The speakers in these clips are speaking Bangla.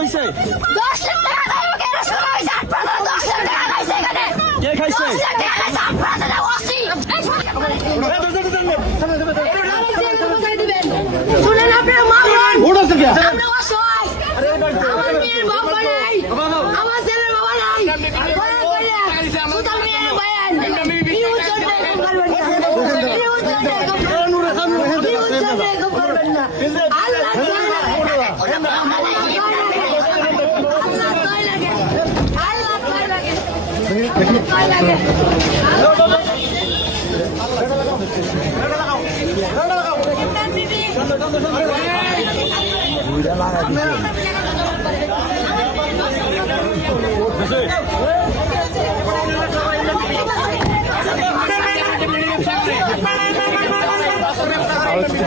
হইছে? 10 লাখ টাকা দেয় ওকে রাস্তা হইছে 10 লাখ টাকা খাইছে এখানে কে খাইছে? 10 লাখ টাকা খাইছে আপনারা ওসি শুনেন আপনারা মামলান আমরা অসহায় আমার মেয়ের বাবা নাই আমার ছেলের বাবা নাই সুতাল মেয়ের বায়ান নিউজ চ্যানেলে করবেন না আল্লাহ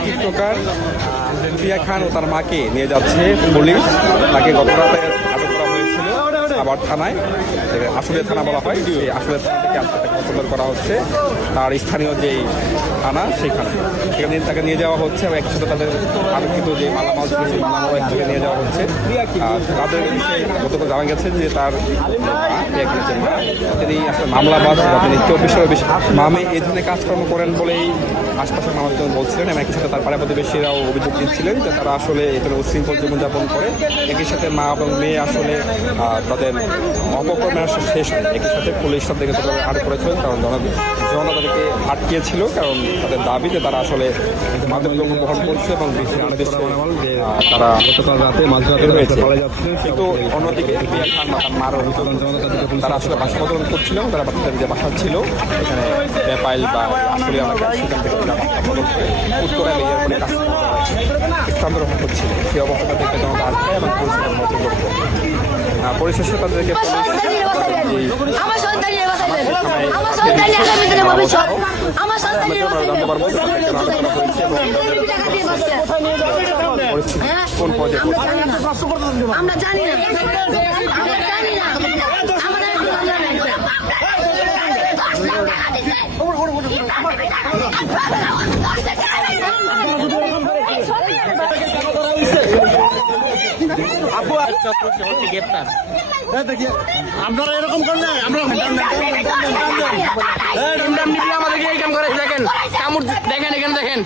টিকটকার জেন্টিয়া খান ও তার মাকে নিয়ে যাচ্ছে পুলিশ। তাকে গত রাতে আটক করা হয়েছিল আবার থানায়, আসলে থানা বলা হয়, সেই আসলে থানা থেকে আজকে তাকে হস্তান্তর করা হচ্ছে তার স্থানীয় যেই থানা সেখানে। সেখানে তাকে নিয়ে যাওয়া হচ্ছে এবং একসাথে তাদের আরক্ষিত যে মালামাল ছিল সেই মালামাল একসাথে নিয়ে যাওয়া হচ্ছে। তাদের বিষয়ে গতকাল জানা গেছে যে তার মা তিনি আসলে মামলাবাজ, তিনি 24 বেশি মামে এই ধরনের কাজকর্ম করেন বলেই আশপাশের মানুষজন বলছিলেন এবং একই সাথে তার পাড়া প্রতিবেশীরাও অভিযোগ দিচ্ছিলেন যে তারা আসলে এখানে উশৃঙ্খল জীবনযাপন করে। একই সাথে মা এবং মেয়ে আসলে তাদের অপকর্মের শেষ হয়। একই সাথে পুলিশ তাদেরকে আটক করেছিলেন কারণ জনতা তাদেরকে আটকিয়েছিল, কারণ তাদের দাবি যে তারা আসলে মাদকদ্রব্য বহন করছে এবং তারা গতকাল রাতে মাঝরাতে রয়েছে। কিন্তু অন্যদিকে রিয়া খান বা তার মার অভিযোগ তারা আসলে বাসা বদল করছিলেন, তারা তাদের যে বাসা ছিল এখানে বেপাইল বা আসলে আমাকে সেখান থেকে বদল করে উত্তরা লেগে করে কাজ স্থানান্তর করছিল। সেই অবস্থাটা দেখে জনতা আসবে এবং পরিস্থিতির মধ্যে করবো। পরিশেষে তাদেরকে কোন পর্যায়ে আমরা জানি না আপনারা এরকম করেন আমরা আমাদেরকে এই কাম করে দেখেন, কামড় দেখেন, এখানে দেখেন।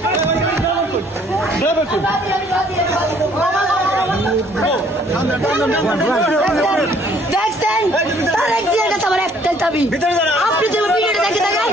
দেখছেন তার একদিনের কাছে আমার একটাই দাবি, আপনি যে ভিডিওটা দেখে দেখাই